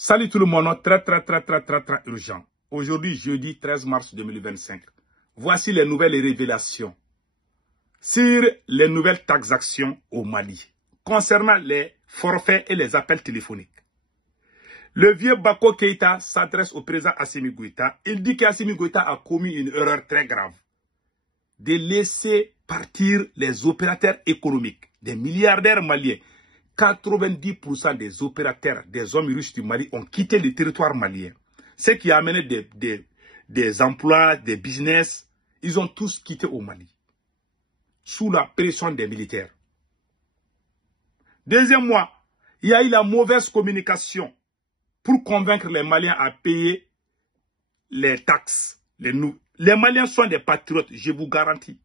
Salut tout le monde, très urgent. Aujourd'hui, jeudi 13 mars 2025. Voici les nouvelles révélations sur les nouvelles taxations au Mali concernant les forfaits et les appels téléphoniques. Le vieux Bako Keïta s'adresse au président Assimi Goïta. Il dit qu'Assimi Goïta a commis une erreur très grave de laisser partir les opérateurs économiques, des milliardaires maliens. 90% des opérateurs, des hommes riches du Mali ont quitté le territoire malien. Ce qui a amené des emplois, des business, ils ont tous quitté au Mali. Sous la pression des militaires. Deuxième mois, il y a eu la mauvaise communication pour convaincre les Maliens à payer les taxes. Les Maliens sont des patriotes, je vous garantis.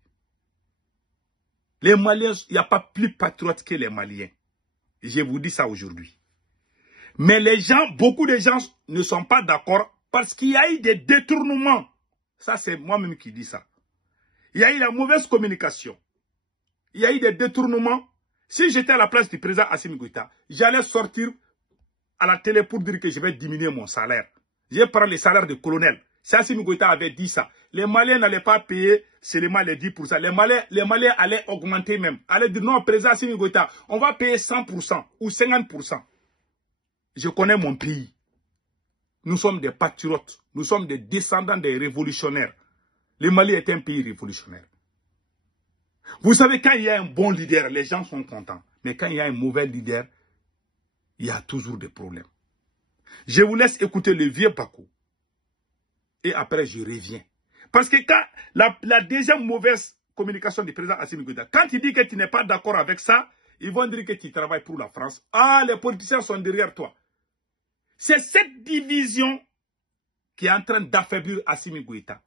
Les Maliens, il n'y a pas plus patriotes que les Maliens. Je vous dis ça aujourd'hui. Mais les gens, beaucoup de gens ne sont pas d'accord parce qu'il y a eu des détournements. Ça, c'est moi-même qui dis ça. Il y a eu la mauvaise communication. Il y a eu des détournements. Si j'étais à la place du président Assimi Goïta, j'allais sortir à la télé pour dire que je vais diminuer mon salaire. Je prends le salaire de colonel. Si Assimi Goïta avait dit ça, les Maliens n'allaient pas payer seulement les 10%. Les Maliens allaient augmenter même. Allaient dire non, président Assimi Goïta, on va payer 100% ou 50%. Je connais mon pays. Nous sommes des patriotes. Nous sommes des descendants des révolutionnaires. Le Mali est un pays révolutionnaire. Vous savez, quand il y a un bon leader, les gens sont contents. Mais quand il y a un mauvais leader, il y a toujours des problèmes. Je vous laisse écouter le vieux Bako. Et après, je reviens. Parce que quand la deuxième mauvaise communication du président Assimi Goïta, quand il dit que tu n'es pas d'accord avec ça, ils vont dire que tu travailles pour la France. Ah, les politiciens sont derrière toi. C'est cette division qui est en train d'affaiblir Assimi Goïta.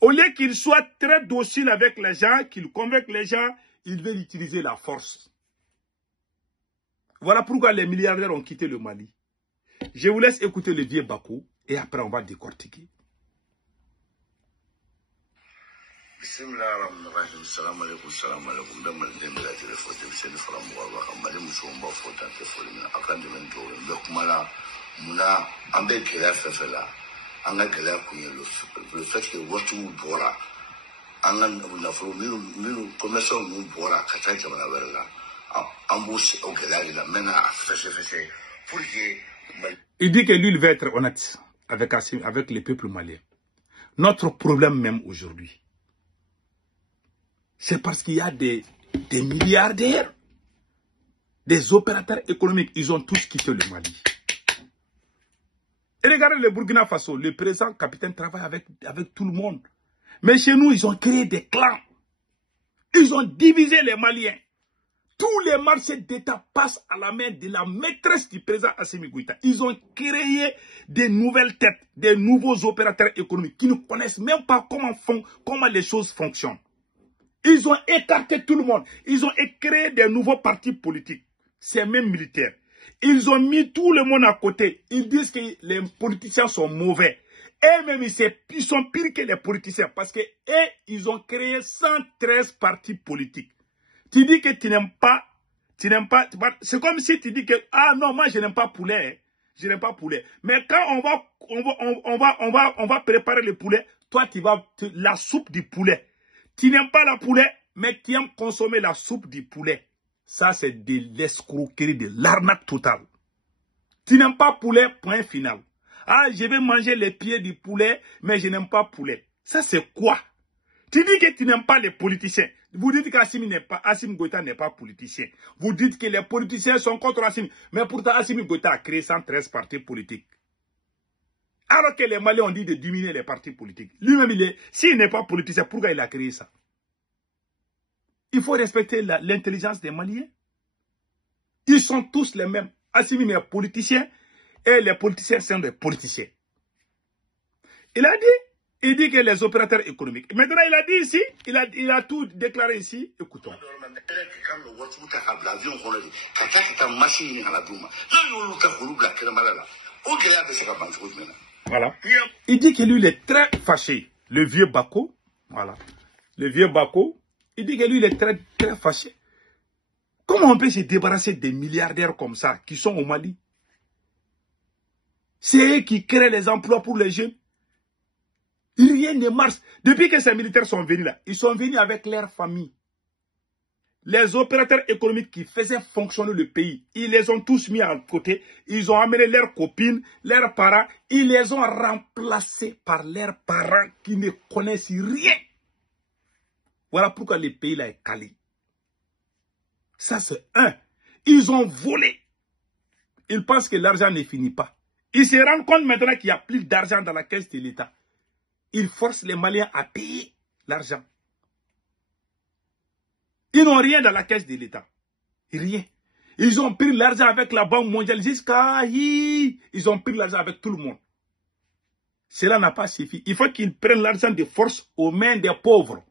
Au lieu qu'il soit très docile avec les gens, qu'il convainque les gens, il veut utiliser la force. Voilà pourquoi les milliardaires ont quitté le Mali. Je vous laisse écouter le vieux Bako et après on va décortiquer. Bismillahirrahmanirrahim. Salam alaikum, salam alaikum. Ben malden bila telefon de sen fara mo wa kan mali muso mba fota te foli mina akan de men to be kumala muna ambe kela fefela anga kela kunye le fait que watu bora anga na folo miru commerçant mu bora kata ke bana verla ambush o kela la mena fese pour que il dit que lui il veut être honnête avec les peuples maliens. Notre problème même aujourd'hui, c'est parce qu'il y a des milliardaires, des opérateurs économiques. Ils ont tous quitté le Mali. Et regardez le Burkina Faso. Le président capitaine travaille avec tout le monde. Mais chez nous, ils ont créé des clans. Ils ont divisé les Maliens. Tous les marchés d'État passent à la main de la maîtresse du président Assimi Goïta. Ils ont créé des nouvelles têtes, des nouveaux opérateurs économiques qui ne connaissent même pas comment les choses fonctionnent. Ils ont écarté tout le monde. Ils ont créé des nouveaux partis politiques. C'est même militaire. Ils ont mis tout le monde à côté. Ils disent que les politiciens sont mauvais. Et même ils sont pires que les politiciens. Parce que ils ont créé 113 partis politiques. Tu dis que tu n'aimes pas. C'est comme si tu dis que, ah non, moi je n'aime pas poulet. Hein. Je n'aime pas poulet. Mais quand on va préparer le poulet, toi tu vas, la soupe du poulet. Tu n'aimes pas la poulet, mais tu aimes consommer la soupe du poulet. Ça, c'est de l'escroquerie, de l'arnaque totale. Tu n'aimes pas poulet, point final. Ah, je vais manger les pieds du poulet, mais je n'aime pas poulet. Ça, c'est quoi? Tu dis que tu n'aimes pas les politiciens. Vous dites qu'Assimi Goïta n'est pas politicien. Vous dites que les politiciens sont contre Assimi. Mais pourtant, Assimi Goïta a créé 113 partis politiques. Alors que les Maliens ont dit de diminuer les partis politiques. Lui-même, s'il n'est pas politicien, pourquoi il a créé ça? Il faut respecter l'intelligence des Maliens. Ils sont tous les mêmes. Assimi est politicien et les politiciens sont des politiciens. Il dit que les opérateurs économiques. Maintenant, il a dit ici, il a tout déclaré ici. Écoutons. Voilà. Il dit que lui, il est très fâché. Le vieux Bako, voilà. Le vieux Bako, il dit que lui, il est très, très fâché. Comment on peut se débarrasser des milliardaires comme ça, qui sont au Mali? C'est eux qui créent les emplois pour les jeunes. Rien ne marche. Depuis que ces militaires sont venus là, ils sont venus avec leur famille. Les opérateurs économiques qui faisaient fonctionner le pays, ils les ont tous mis à côté. Ils ont amené leurs copines, leurs parents. Ils les ont remplacés par leurs parents qui ne connaissent rien. Voilà pourquoi le pays là est calé. Ça c'est un. Ils ont volé. Ils pensent que l'argent ne finit pas. Ils se rendent compte maintenant qu'il n'y a plus d'argent dans la caisse de l'État. Ils forcent les Maliens à payer l'argent. Ils n'ont rien dans la caisse de l'État. Rien. Ils ont pris l'argent avec la Banque mondiale jusqu'à... Ils ont pris l'argent avec tout le monde. Cela n'a pas suffi. Il faut qu'ils prennent l'argent de force aux mains des pauvres.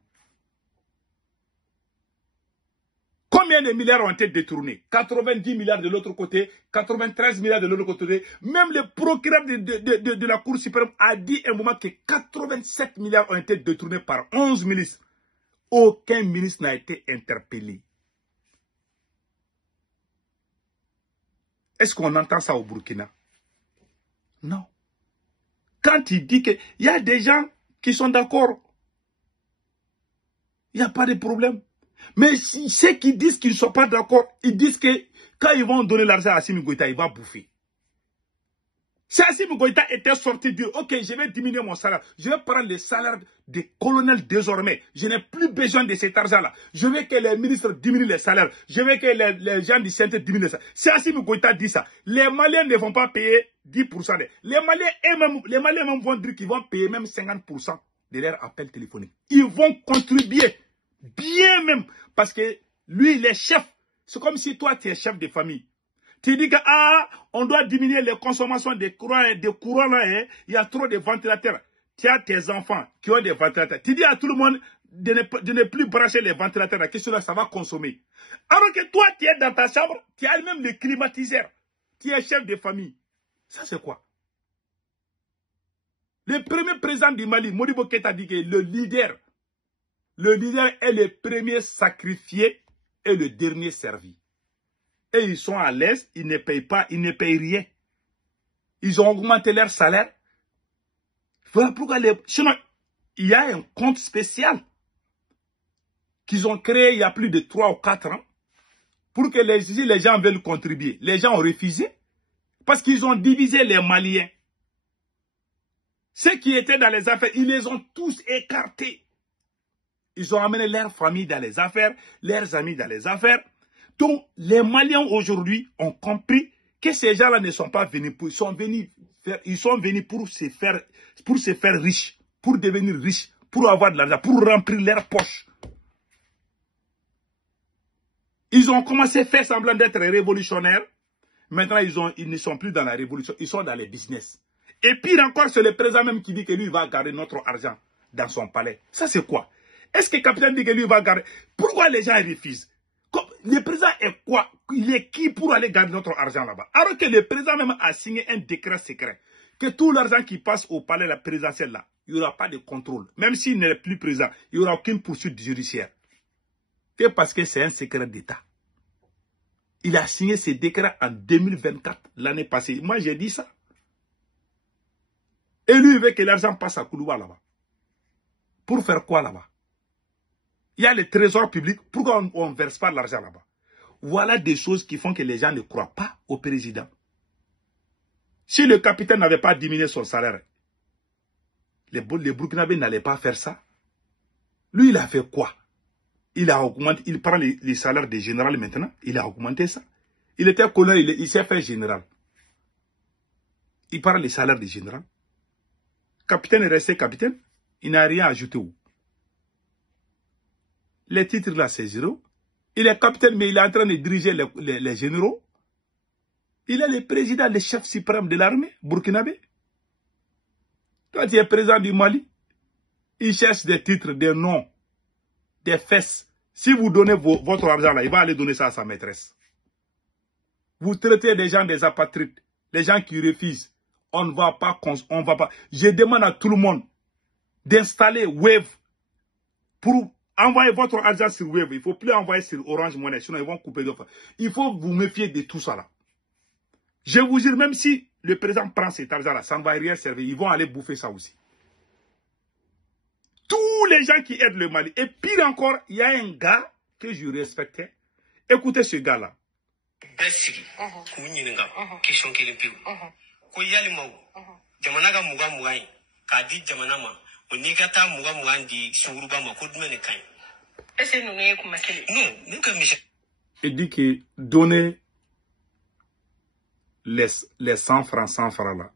Combien de milliards ont été détournés? 90 milliards de l'autre côté, 93 milliards de l'autre côté. Même le procureur de la Cour suprême a dit un moment que 87 milliards ont été détournés par 11 ministres. Aucun ministre n'a été interpellé. Est-ce qu'on entend ça au Burkina? Non. Quand il dit qu'il y a des gens qui sont d'accord, il n'y a pas de problème. Mais ceux qui disent qu'ils ne sont pas d'accord, ils disent que quand ils vont donner l'argent à Assimi Goïta, il va bouffer. Si Assimi Goïta était sorti dire, ok, je vais diminuer mon salaire, je vais prendre le salaire des colonels désormais, je n'ai plus besoin de cet argent-là. Je veux que les ministres diminuent les salaires, je veux que les gens du centre diminuent les salaires. Si Assimi Goïta dit ça, les Maliens ne vont pas payer 10%. Les Maliens même vont dire qu'ils vont payer même 50% de leur appel téléphonique. Ils vont contribuer. Bien même, parce que lui, il est chef. C'est comme si toi, tu es chef de famille. Tu dis que, on doit diminuer les consommations des courants là, hein. Il y a trop de ventilateurs. Tu as tes enfants qui ont des ventilateurs. Tu dis à tout le monde de ne plus brancher les ventilateurs. La question là, ça va consommer. Alors que toi, tu es dans ta chambre, tu as même le climatiseur. Tu es chef de famille. Ça, c'est quoi? Le premier président du Mali, Modibo Keïta, dit que le leader est le premier sacrifié et le dernier servi. Et ils sont à l'aise, ils ne payent pas, ils ne payent rien. Ils ont augmenté leur salaire. Voilà pourquoi sinon, il y a un compte spécial qu'ils ont créé il y a plus de 3 ou 4 ans pour que les gens veulent contribuer. Les gens ont refusé parce qu'ils ont divisé les Maliens. Ceux qui étaient dans les affaires, ils les ont tous écartés. Ils ont amené leurs familles dans les affaires, leurs amis dans les affaires. Donc, les Maliens aujourd'hui ont compris que ces gens-là ne sont pas venus pour... Ils sont venus pour se faire riches, pour devenir riches, pour avoir de l'argent, pour remplir leurs poches. Ils ont commencé à faire semblant d'être révolutionnaires. Maintenant, ils ne sont plus dans la révolution, ils sont dans les business. Et pire encore, c'est le président même qui dit que lui, il va garder notre argent dans son palais. Ça, c'est quoi? Est-ce que le capitaine dit que lui va garder? Pourquoi les gens refusent? Le président est quoi? Il est qui pour aller garder notre argent là-bas? Alors que le président même a signé un décret secret. Que tout l'argent qui passe au palais présidentiel là, il n'y aura pas de contrôle. Même s'il n'est plus président, il n'y aura aucune poursuite judiciaire. C'est parce que c'est un secret d'État. Il a signé ce décret en 2024, l'année passée. Moi, j'ai dit ça. Et lui, il veut que l'argent passe à Koulouba là-bas. Pour faire quoi là-bas? Il y a le trésor public. Pourquoi on ne verse pas l'argent là-bas? Voilà des choses qui font que les gens ne croient pas au président. Si le capitaine n'avait pas diminué son salaire, les Burkinabés n'allaient pas faire ça. Lui, il a fait quoi? Il a augmenté, il prend les salaires des généraux maintenant, il a augmenté ça. Il était colonel, il s'est fait général. Il prend les salaires des généraux. Capitaine est resté capitaine, il n'a rien ajouté où? Les titres là, c'est zéro. Il est capitaine, mais il est en train de diriger les généraux. Il est le président, le chef suprême de l'armée burkinabé. Toi, tu es président du Mali. Il cherche des titres, des noms, des fesses. Si vous donnez votre argent là, il va aller donner ça à sa maîtresse. Vous traitez des gens des apatrides, les gens qui refusent. On ne va pas. Je demande à tout le monde d'installer Wave pour envoyer votre argent sur Wave. Il ne faut plus envoyer sur Orange Money, sinon ils vont couper l'offre. Il faut vous méfier de tout ça là. Je vous jure, même si le président prend cet argent-là, ça ne va rien servir. Ils vont aller bouffer ça aussi. Tous les gens qui aident le Mali. Et pire encore, il y a un gars que je respectais. Écoutez ce gars-là. Il dit que donner les 100 francs là.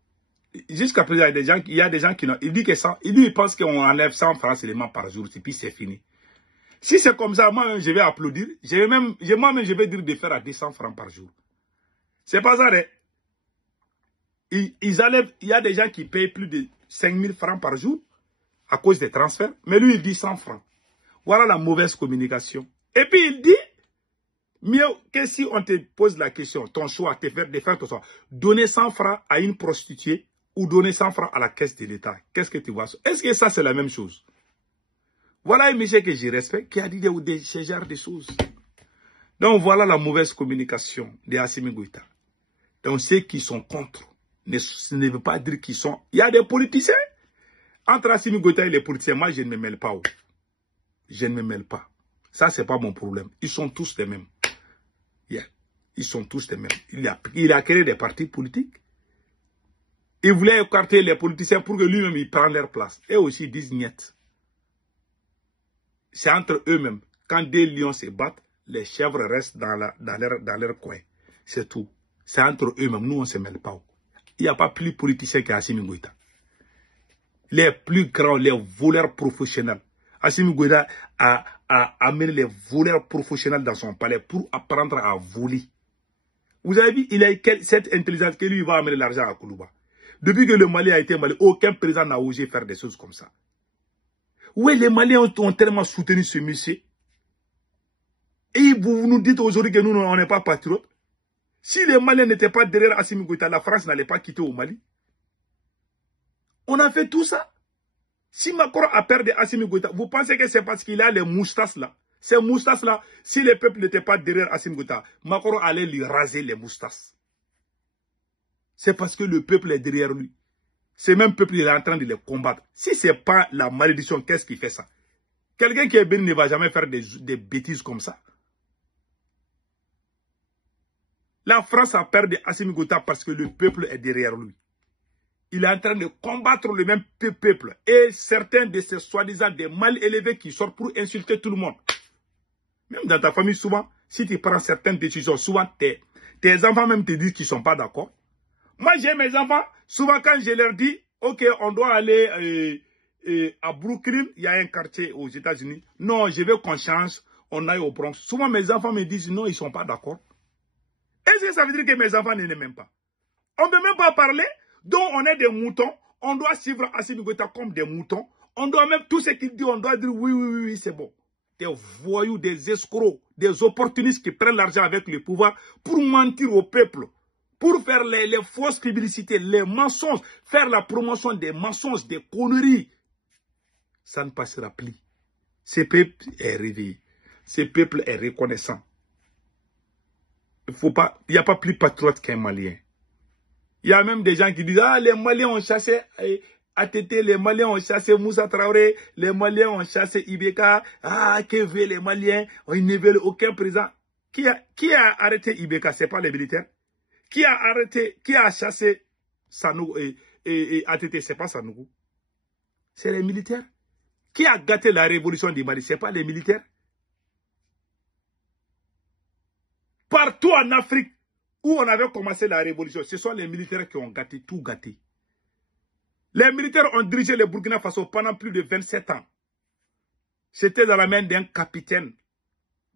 Jusqu'à présent, il y a des gens qui n'ont. Il dit que ça, il pense qu'on enlève 100 francs seulement par jour, et puis c'est fini. Si c'est comme ça, moi je vais applaudir. Moi-même, je vais dire de faire à 200 francs par jour. C'est pas ça, hein? Ils enlèvent, il y a des gens qui payent plus de 5000 francs par jour à cause des transferts, mais lui il dit 100 francs. Voilà la mauvaise communication. Et puis il dit, mieux que si on te pose la question, ton choix, de faire ton choix, donner 100 francs à une prostituée ou donner 100 francs à la caisse de l'État. Qu'est-ce que tu vois? Est-ce que ça c'est la même chose? Voilà un monsieur que je respecte qui a dit ce genre de choses. Donc voilà la mauvaise communication de Assimi Goïta. Donc ceux qui sont contre, ne veut pas dire qu'ils sont... Il y a des politiciens. Entre Assimi Goïta et les politiciens, moi je ne me mêle pas. Je ne me mêle pas. Ça c'est pas mon problème. Ils sont tous les mêmes. Yeah. Ils sont tous les mêmes. Il a créé des partis politiques. Il voulait écarter les politiciens pour que lui-même il prenne leur place. Et aussi ils disent niet. C'est entre eux-mêmes. Quand des lions se battent, les chèvres restent dans leur coin. C'est tout. C'est entre eux-mêmes. Nous, on ne se mêle pas. Il n'y a pas plus politicien qu'Assimi Goïta. Les plus grands, les voleurs professionnels. Assimi Goïta a amené les voleurs professionnels dans son palais pour apprendre à voler. Vous avez vu, il a cette intelligence que lui va amener l'argent à Koulouba. Depuis que le Mali a été Mali, aucun président n'a osé faire des choses comme ça. Oui, les Maliens ont tellement soutenu ce monsieur. Et vous nous dites aujourd'hui que nous, on n'est pas patriotes. Si les Maliens n'étaient pas derrière Assimi Goïta, la France n'allait pas quitter au Mali. On a fait tout ça. Si Macron a perdu Assimi Goïta, vous pensez que c'est parce qu'il a les moustaches là? Ces moustaches là, si le peuple n'était pas derrière Assimi Goïta, Macron allait lui raser les moustaches. C'est parce que le peuple est derrière lui. Ce même peuple il est en train de les combattre. Si ce n'est pas la malédiction, qu'est-ce qui fait ça? Quelqu'un qui est béni ne va jamais faire des bêtises comme ça. La France a perdu Assimi Goïta parce que le peuple est derrière lui. Il est en train de combattre le même peuple. Et certains de ces soi-disant des mal élevés qui sortent pour insulter tout le monde. Même dans ta famille, souvent, si tu prends certaines décisions, souvent tes enfants même te disent qu'ils ne sont pas d'accord. Moi, j'ai mes enfants, souvent quand je leur dis, ok, on doit aller à Brooklyn, il y a un quartier aux États-Unis. Non, je veux qu'on change, on aille au Bronx. Souvent, mes enfants me disent, non, ils ne sont pas d'accord. Est-ce que ça veut dire que mes enfants ne l'aiment pas? On ne peut même pas parler, donc on est des moutons, on doit suivre Assimi Goïta comme des moutons. On doit même, tout ce qu'il dit, on doit dire oui, c'est bon. Des voyous, des escrocs, des opportunistes qui prennent l'argent avec le pouvoir pour mentir au peuple. Pour faire les fausses publicités, les mensonges, faire la promotion des mensonges, des conneries. Ça ne passera plus. Ce peuple est réveillé. Ce peuple est reconnaissant. Il n'y a pas plus patriote qu'un Malien. Il y a même des gens qui disent, ah, les Maliens ont chassé ATT, les Maliens ont chassé Moussa Traoré, les Maliens ont chassé Ibeka. Ah, que veulent les Maliens? Ils ne veulent aucun président. Qui a arrêté Ibeka? Ce n'est pas les militaires. Qui a chassé Sanogo et ATT, ce n'est pas Sanogo. C'est les militaires. Qui a gâté la révolution du Mali? Ce n'est pas les militaires. Partout en Afrique où on avait commencé la révolution, ce sont les militaires qui ont gâté, tout gâté. Les militaires ont dirigé le Burkina Faso pendant plus de 27 ans. C'était dans la main d'un capitaine,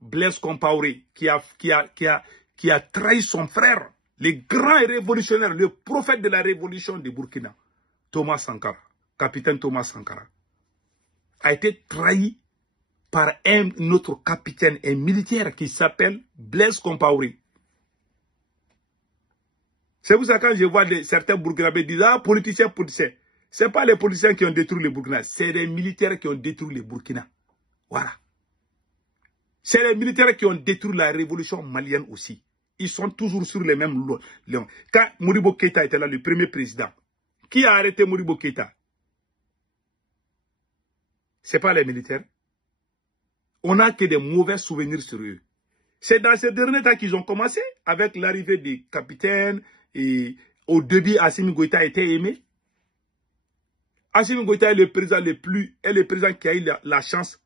Blaise Compaoré, qui a trahi son frère. Le grand révolutionnaire, le prophète de la révolution du Burkina, Thomas Sankara, capitaine Thomas Sankara, a été trahi par un autre capitaine, un militaire qui s'appelle Blaise Compaoré. C'est pour ça que quand je vois certains Burkinabés dire, ah, politiciens. Ce n'est pas les politiciens qui ont détruit le Burkina, c'est les militaires qui ont détruit le Burkina. Voilà. C'est les militaires qui ont détruit la révolution malienne aussi. Ils sont toujours sur les mêmes lois. Quand Modibo Keïta était là, le premier président, qui a arrêté Modibo Keïta? Ce n'est pas les militaires. On n'a que des mauvais souvenirs sur eux. C'est dans ces derniers temps qu'ils ont commencé, avec l'arrivée des capitaines, et au début, Assimi Goïta était aimé. Assimi Goïta est le président qui a eu la chance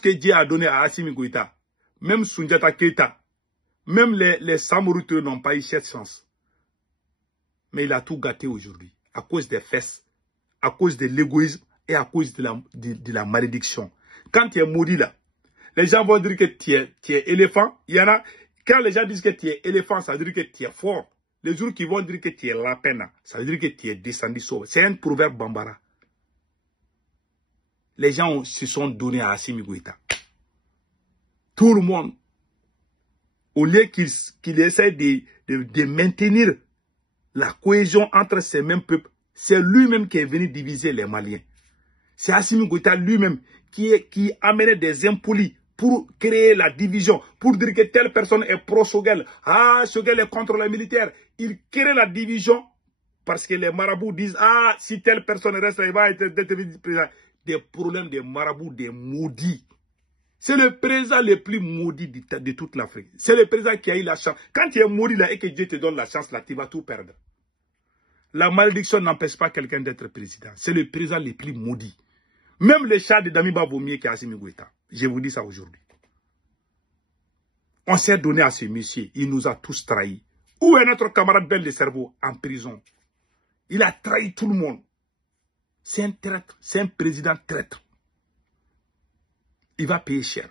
que Dieu a donnée à Assimi Goïta. Même Soundiata Keïta, même les Samori Touré n'ont pas eu cette chance. Mais il a tout gâté aujourd'hui, à cause des fesses, à cause de l'égoïsme et à cause de la malédiction. Quand tu es maudit là, les gens vont dire que tu es éléphant. Il y en a, quand les gens disent que tu es éléphant, ça veut dire que tu es fort. Les jours qui vont dire que tu es lapin, ça veut dire que tu es descendu sauve. C'est un proverbe bambara. Les gens se sont donnés à Assimi Goïta. Tout le monde, au lieu qu'il essaie de maintenir la cohésion entre ces mêmes peuples, c'est lui-même qui est venu diviser les Maliens. C'est Assimi Goïta lui-même qui amenait des impolis pour créer la division, pour dire que telle personne est pro-Choguel. Ah, Choguel est contre les militaires. Il crée la division parce que les marabouts disent, ah, si telle personne reste, il va être président. Des problèmes de marabouts, des maudits. C'est le président le plus maudit de toute l'Afrique. C'est le président qui a eu la chance. Quand tu es maudit là et que Dieu te donne la chance là, tu vas tout perdre. La malédiction n'empêche pas quelqu'un d'être président. C'est le président le plus maudit. Même le chat de Damiba vaut mieux qu'Assimi Goïta. Je vous dis ça aujourd'hui. On s'est donné à ce monsieur. Il nous a tous trahis. Où est notre camarade Ben de Cerveau? En prison. Il a trahi tout le monde. C'est un traître. C'est un président traître. Il va payer cher.